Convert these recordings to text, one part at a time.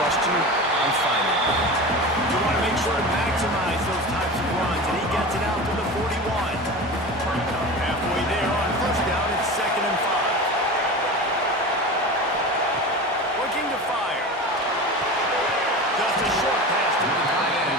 trust you, I'm finding it. You want to make sure to maximize those types of runs, and he gets it out to the 41. Halfway there on first down, it's 2nd and 5. Looking to fire. Just a short pass to the tight end.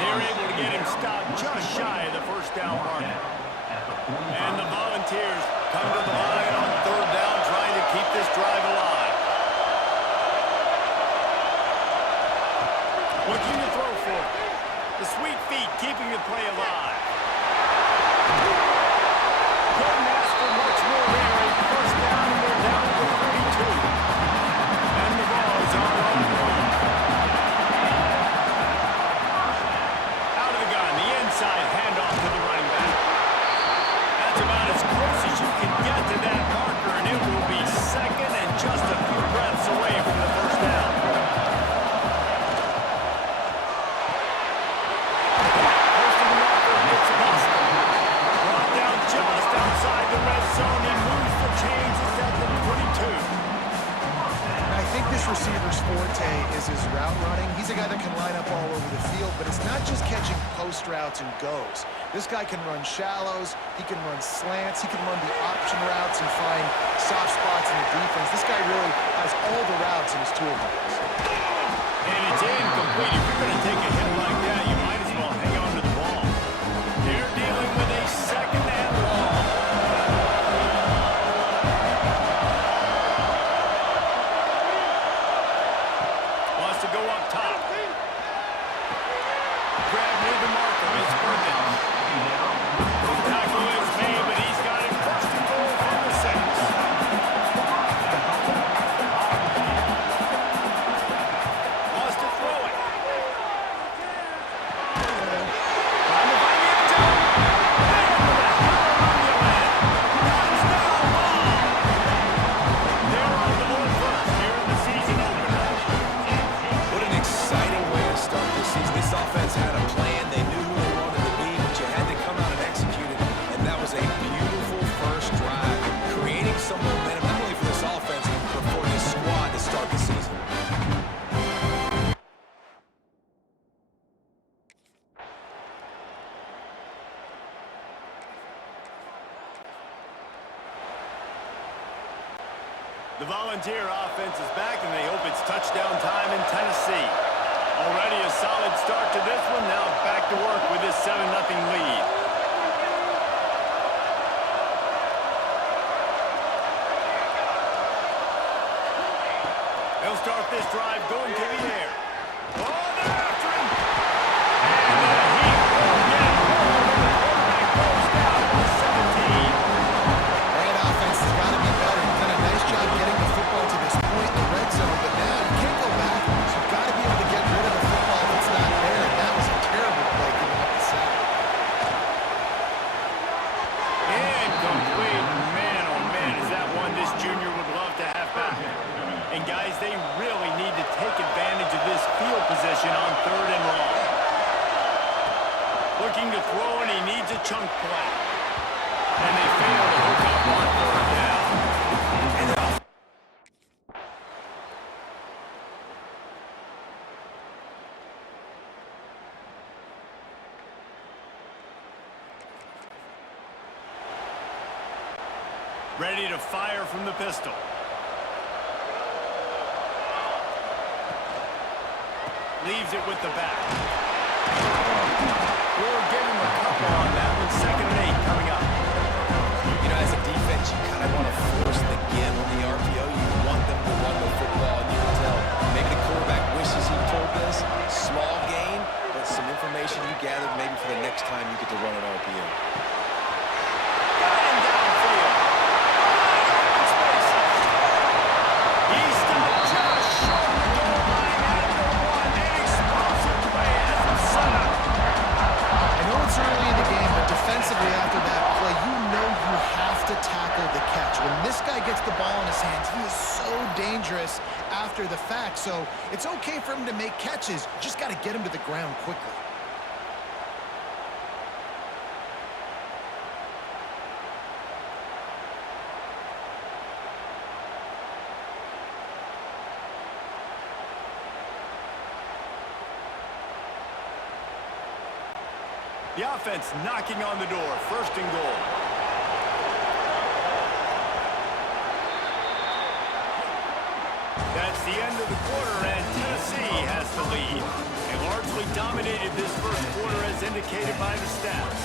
They're able to get him stopped just shy of the first down mark. And the Volunteers come to the line on 3rd down, trying to keep this drive alive. Looking to throw for it. The sweet feet keeping the play alive. Couldn't ask for much more there. A first down, and they're down to the 32. And the ball is on the move. Out of the gun, the inside handoff to the running back. That's about as close as you can get to that marker, and it will be 2nd and just a few breaths away from the first down. The red zone, he moves for change. It's at the 22. And I think this receiver's forte is his route running. He's a guy that can line up all over the field, but it's not just catching post routes and goes. This guy can run shallows, he can run slants, he can run the option routes and find soft spots in the defense. This guy really has all the routes in his toolbox. And it's incomplete. If you're going to take a hit like that, you might as well hang on to the ball. They're dealing with a 2nd and long. To go up top. Grab near the marker. It's Perkins. The tackle is made, but he's got it first and goal from the 6. Wants to throw it. Trying to find the end zone. And with a hallelujah land. Touchdown ball. They're on the board first here in the season opener. Exciting way to start this season. This offense had a plan. They knew who they wanted to be, but you had to come out and execute it. And that was a beautiful first drive, creating some momentum, not only for this offense, but for this squad to start the season. The Volunteer offense is back, and they hope it's touchdown time in Tennessee. Already a solid start to this one. Now back to work with this 7-0 lead. They'll start this drive going to the air. Oh, they're after him! And he won't get home. The quarterback goes down to the 17. That offense has got to be better. He's done a nice job getting the football to this point in the red zone, but now you can't go back. So you've got to be able to get rid of the football that's not there, and that was a terrible play giving up the sack. Incomplete. Man, oh man, is that one this junior would love to have back. And guys, they really need to take advantage of this field position on 3rd and long. Looking to throw, and he needs a chunk play. And they fail to hook up on 3rd down. Ready to fire from the pistol. Leaves it with the back. We'll give him a couple on that one. 2nd and 8 coming up. You know, as a defense, you kind of want to force the give on the RPO. You want them to run the football, and you can tell maybe the quarterback wishes he pulled this. Small gain, but some information you gathered maybe for the next time you get to run an RPO. Got him downfield. Open spaces. He's stopped just short of the goal line at the 1. An explosive play has him set up. I know it's early in the game, but defensively after that play, you know you have to tackle the catch. When this guy gets the ball in his hands, he is so dangerous after the fact. So it's okay for him to make catches. You just got to get him to the ground quickly. The offense knocking on the door. First and goal. That's the end of the quarter, and Tennessee has the lead. They largely dominated this first quarter as indicated by the stats.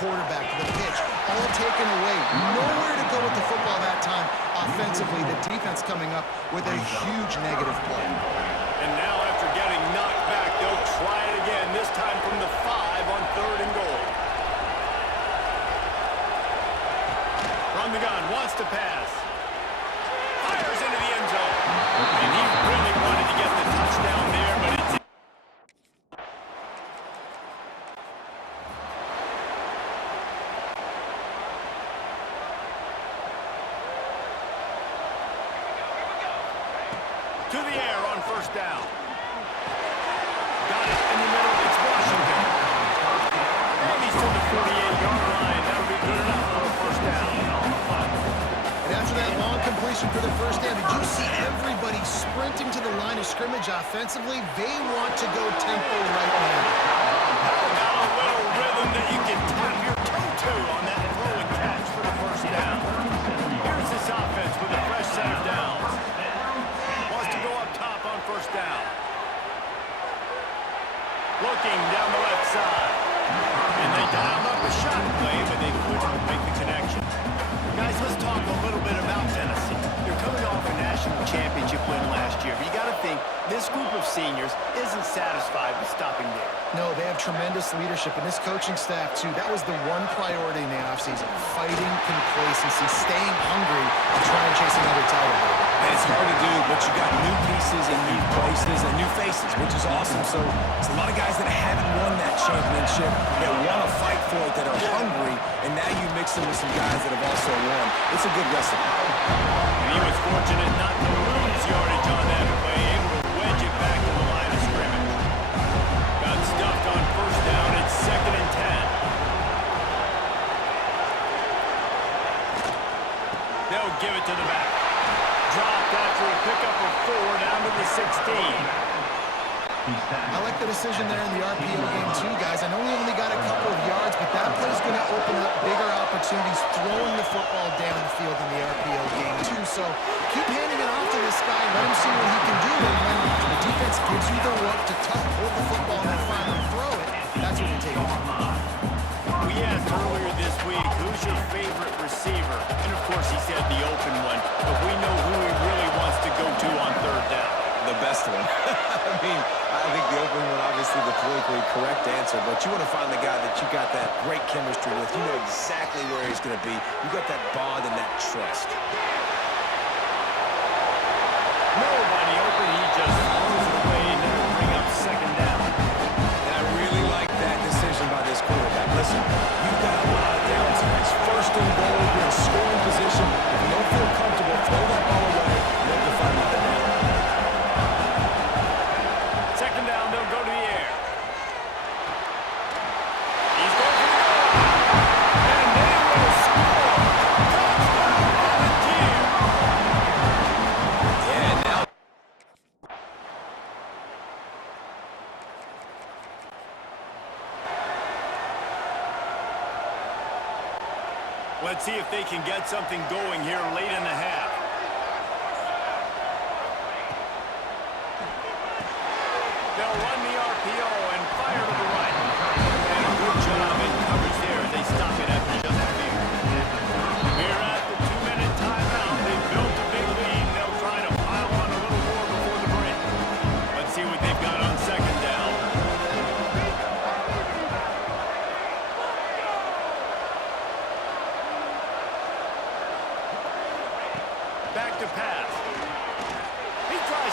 Quarterback, the pitch, all taken away. Nowhere to go with the football that time. Offensively, the defense coming up with a huge negative play. And now after getting knocked back, they'll try it again, this time from the 5 on 3rd and goal. From the gun, wants to pass. Fires into the end zone. And he really wanted to get the touchdown there, but it's to the air on first down. Got it in the middle. It's Washington. And he's to the 48-yard line. That'll be good enough for a first down. And after that long completion for the first down, did you see everybody sprinting to the line of scrimmage offensively? They want to go tempo right now. Got a little rhythm that you can tap your toe to on that throw and catch for the first down. Here's this offense with a fresh set of downs. First down. Looking down the left side. And they dialed up a shot play, but they couldn't make the connection. Guys, let's talk a little bit about Tennessee. They're coming off a national championship win last year, but you got to think this group of seniors isn't satisfied with stopping there. No, they have tremendous leadership, and this coaching staff, too. That was the one priority in the offseason, fighting complacency, staying hungry, and trying to chase another title. And it's hard to do, but you got new pieces and new places and new faces, which is awesome. So it's a lot of guys that haven't won that championship, that want to fight for it, that are hungry, and now you mix them with some guys that have also won. It's a good recipe. And he was fortunate not to lose yardage on that play, able to wedge it back to the line of scrimmage. Got stuffed on first down. It's 2nd and 10. They'll give it to the back. Dropped after a pickup of 4 down to the 16. I like the decision there in the RPO game too, guys. I know he only got a couple of yards, but that play is going to open up bigger opportunities throwing the football down the field in the RPO game too. So keep handing it off to this guy, let him see what he can do. And when the defense gives you the look to hold the football and then finally throw it, that's when you take it. We asked earlier this week, who's your favorite receiver? And of course he said the open one, but we know who he really wants to go to on 3rd down. The best one. I mean, I think the open one, obviously the politically correct answer, but you want to find the guy that you got that great chemistry with. You know exactly where he's going to be. You got that bond and that trust. Nobody open. He just throws it away and then will bring up 2nd down. And I really like that decision by this quarterback. Listen, you've got a lot of downsides. 1st and goal, you're in scoring position. If you don't feel comfortable, throw that ball away. Look to find another down. 2nd down, they'll go to the air. He's going for the goal. And they will score. Touchdown, Volunteer. Yeah, now. Let's see if they can get something going here late in the half. They'll run the RPO and fire to the right. And a good job in coverage there as they stop it after just a few. We're at the 2-minute timeout. They've built a big lead. They'll try to pile on a little more before the break. Let's see what they've got on 2nd down.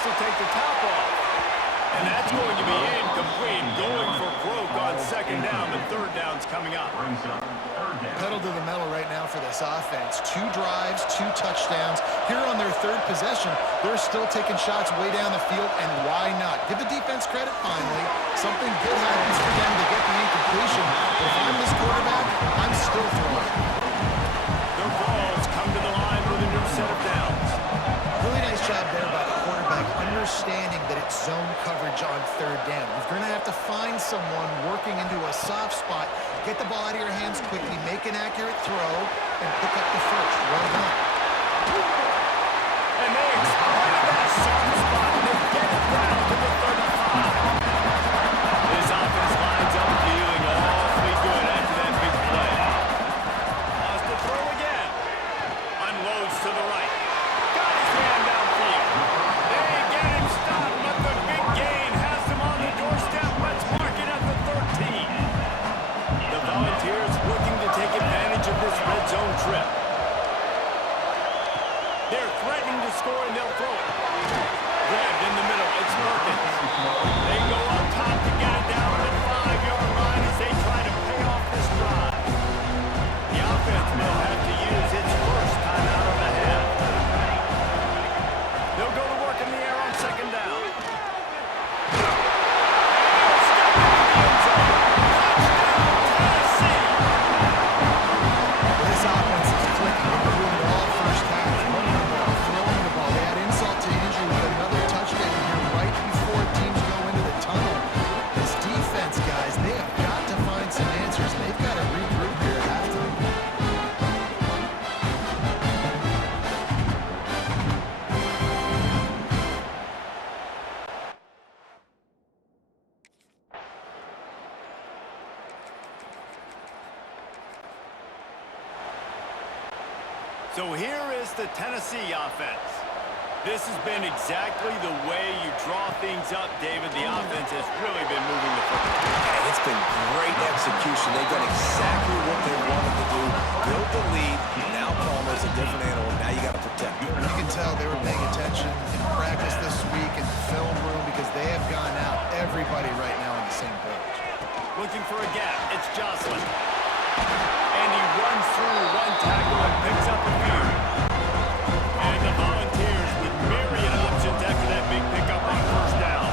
to take the top off. And that's going to be incomplete, going for broke on second down, but third down's coming up. Pedal to the metal right now for this offense. 2 drives, 2 touchdowns. Here on their third possession, they're still taking shots way down the field, and why not? Give the defense credit finally. Something good happens for them to get the incompletion. But if I'm this quarterback, I'm still throwing. Their balls come to the line with a new set of downs. Really nice job there by the quarterback, understanding that it's zone coverage on third down. You're going to have to find someone working into a soft spot, get the ball out of your hands quickly, make an accurate throw, and pick up the first. Well done. And they exploited that soft spot. They get it down to the 35. This offense lines up feeling awfully good after that big play. Wants to throw again. Unloads to the right. Got his man downfield. They get him stopped, but the big gain has him on the doorstep. Let's mark it at the 13. The Volunteers looking to take advantage of this red zone trip. They're threatening to score, and they'll throw it. Grabbed in the middle. It's Perkins. They go up top to get it down to the 5-yard line as they try to pay off this drive. The offense will have to use its first timeout of the half. They'll go to work in the air on second down. This offense is clicking. They've been doing it all first half. Running the ball, throwing the ball. They had insult to injury with another touchdown here right before teams go into the tunnel. This defense, guys, they have got to find some answers, and they've got to regroup here at halftime. So here is the Tennessee offense. This has been exactly the way you draw things up, David. The offense has really been moving the football. And it's been great execution. They've done exactly what they wanted to do. Built the lead. Now Palmer's a different animal. Now you got to protect him. You can tell they were paying attention in practice this week in the film room because they have gone out, everybody right now on the same page. Looking for a gap. It's Jocelyn. And he runs through one tackle and picks up a few. And the Volunteers with myriad options after that big pickup on first down.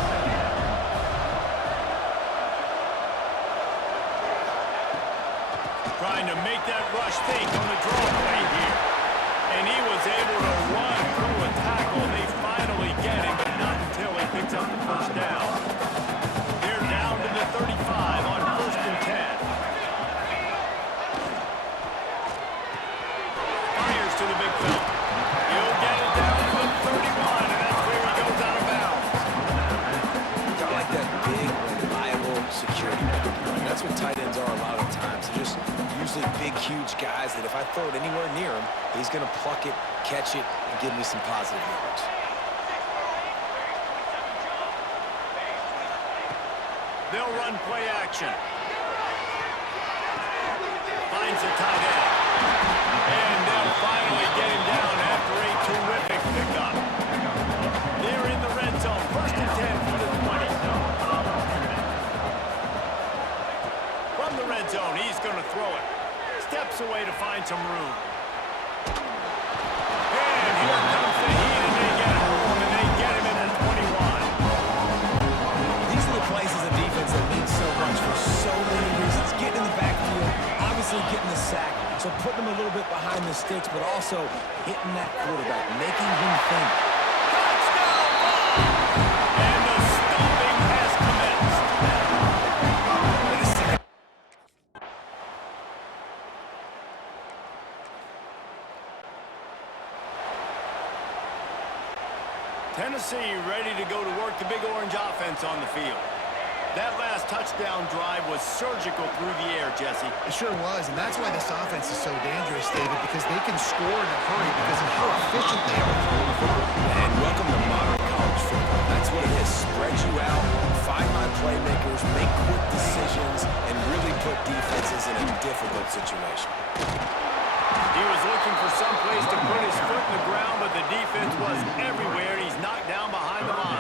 Trying to make that rush fake on the draw play here. And he was able to run through a tackle. They finally get him, but not until he picks up the first down. They're down to the 35 on first and 10. Fires to the big fella. He'll get it down to the 31, and that's where he goes out of bounds. I like that big, reliable security blanket. That's what tight ends are a lot of the times. They're just usually big, huge guys that if I throw it anywhere near him, he's going to pluck it, catch it, and give me some positive yards. They'll run play action. Finds a tight end. And they'll finally get him down after a terrific pickup. They're in the red zone. First and 10 from the 20. From the red zone, he's going to throw it. Steps away to find some room. And here comes the heat, and they get home, and they get him in the 21. These are the plays as a defense that mean so much for so many reasons. Getting in the backfield, obviously getting the sack, so putting them a little bit behind the sticks, but also hitting that quarterback, making him think. Touchdown ball! And the stomping has commenced. Tennessee ready to go to work the big orange offense on the field. That last touchdown drive was surgical through the air, Jesse. It sure was, and that's why this offense is so dangerous, David, because they can score in a hurry because of how efficient they are throwing the football. And welcome to modern college football. That's what it is. Spread you out, find my playmakers, make quick decisions, and really put defenses in a difficult situation. He was looking for some place to put his foot in the ground, but the defense was everywhere, and he's knocked down behind the line.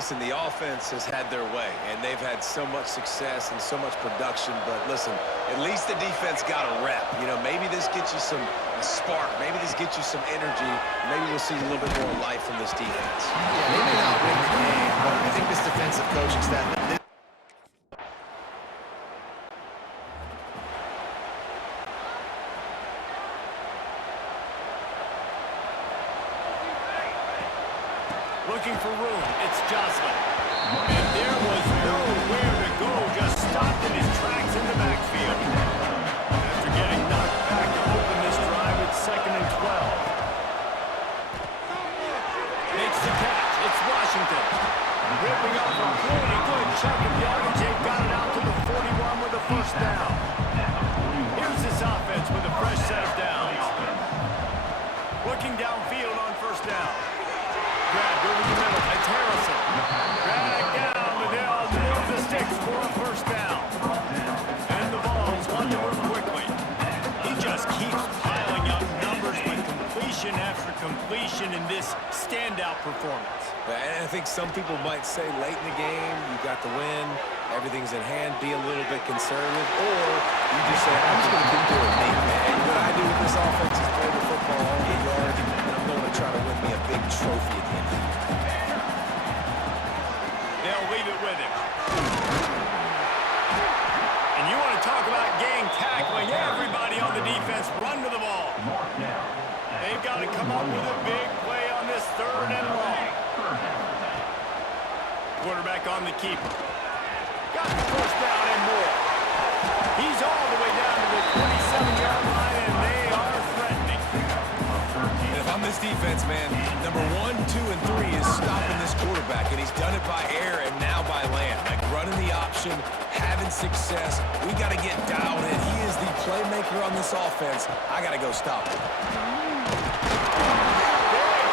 Listen, the offense has had their way, and they've had so much success and so much production. But listen, at least the defense got a rep. You know, maybe this gets you a spark. Maybe this gets you some energy. Maybe we'll see a little bit more life from this defense. Yeah, they may not win the game, but I think this defensive coaching staff... Looking for room. It's Jocelyn. And there was nowhere to go. Just stopped in his tracks in the backfield. After getting knocked back to open this drive, it's 2nd and 12. Makes the catch. It's Washington. Ripping off a pretty good chunk of yardage. They've got it out to the 41 with a first down. Here's this offense with a fresh set of downs. Looking downfield on first down. Grabbed over the middle. It's Harrison. Dragged down, but they'll move the sticks for a first down. And the Vols want to move quickly. He just keeps piling up numbers with completion after completion in this standout performance. And I think some people might say late in the game, you got the win, everything's in hand, be a little bit conservative, or you just say, I'm just going to keep doing me, man. What I do with this offense is play the football all the yard, and I'm going to try to win me a big trophy at the end of the year. They'll leave it with him. And you want to talk about gang tackling, everybody on the defense run to the ball. They've got to come up with a big play on this 3rd and long. Quarterback on the keeper. Got the first down and more. He's all the way down to the 27-yard line, and they are threatening. And if I'm this defense, man, number 1, 2, and 3 is stopping this quarterback, and he's done it by air and now by land. Like running the option, having success. We got to get dialed in. He is the playmaker on this offense. I got to go stop him.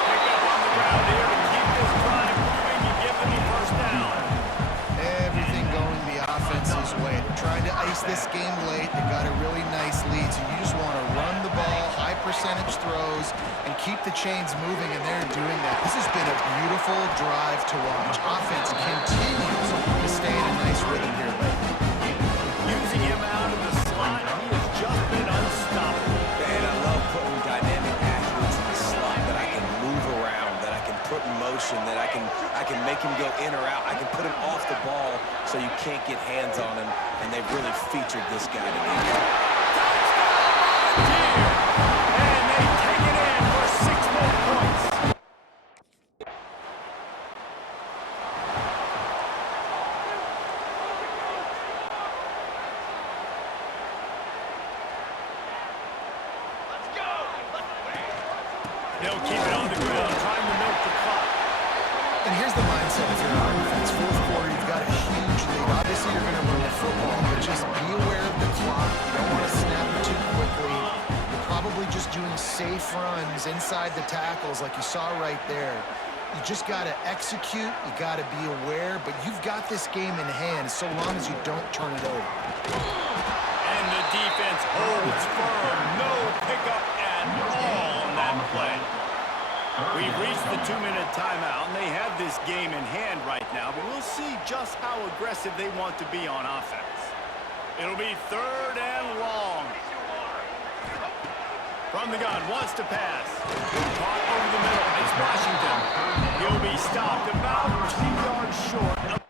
Pick up on the ground here to keep this drive moving and give them the first down. Everything going the offense's way. They're trying to ice this game late. They got a really nice lead, so you just want to run the ball, high percentage throws, and keep the chains moving, and they're doing that. This has been a beautiful drive to watch. Offense continues to stay in a nice rhythm here lately. Using him out of the slot, he has just been unstoppable. And I love putting dynamic athletes in the slot that I can move around, that I can put in motion, that I can make him go in or out. I can put him off the ball so you can't get hands on him, and they've really featured this guy today. And they take it in for 6 more points. They'll keep it on the ground, trying to milk the clock. And here's the mindset if you're on offense. 4th quarter, you've got a huge lead. Obviously, you're going to run the football, but just be aware of the clock. You don't want to snap it too quickly. You're probably just doing safe runs inside the tackles like you saw right there. You just got to execute. You got to be aware, but you've got this game in hand so long as you don't turn it over. And the defense holds firm. No pickup at all on that play. We've reached the 2-minute timeout, and they have this game in hand right now, but we'll see just how aggressive they want to be on offense. It'll be 3rd and long. From the gun, wants to pass. Caught over the middle. It's Washington. He'll be stopped about 2 yards short of...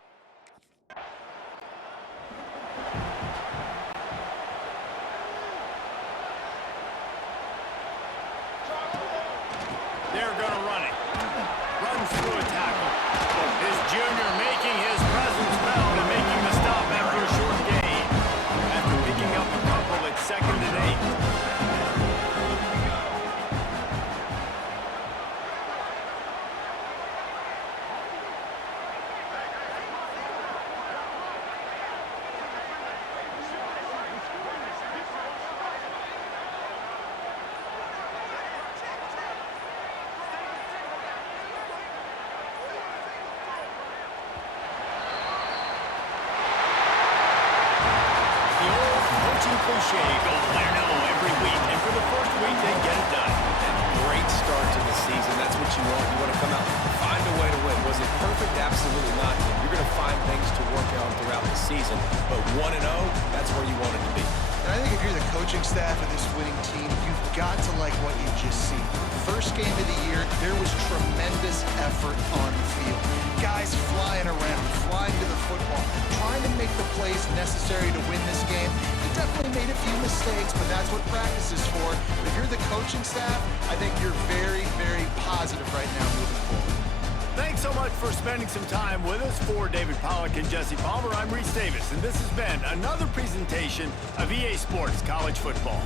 They're going to run it. Runs through a tackle. This junior making his presence felt and making the stop after a short gain. After picking up a couple, it's 2nd and 8. Cliche, go play no every week, and for the first week, they get it done. And great start to the season. That's what you want. You want to come out, find a way to win. Was it perfect? Absolutely not. You're going to find things to work on throughout the season, but 1-0, that's where you want it to be. And I think if you're the coaching staff of this winning team, you've got to like what you just see. First game of the year, there was tremendous effort on the field. Guys flying around, flying to the football, trying to make the plays necessary to win this game. They definitely made a few mistakes, but that's what practice is for. But if you're the coaching staff, I think you're very, very positive right now moving forward. Thanks so much for spending some time with us. For David Pollack and Jesse Palmer, I'm Reese Davis, and this has been another presentation of EA Sports College Football.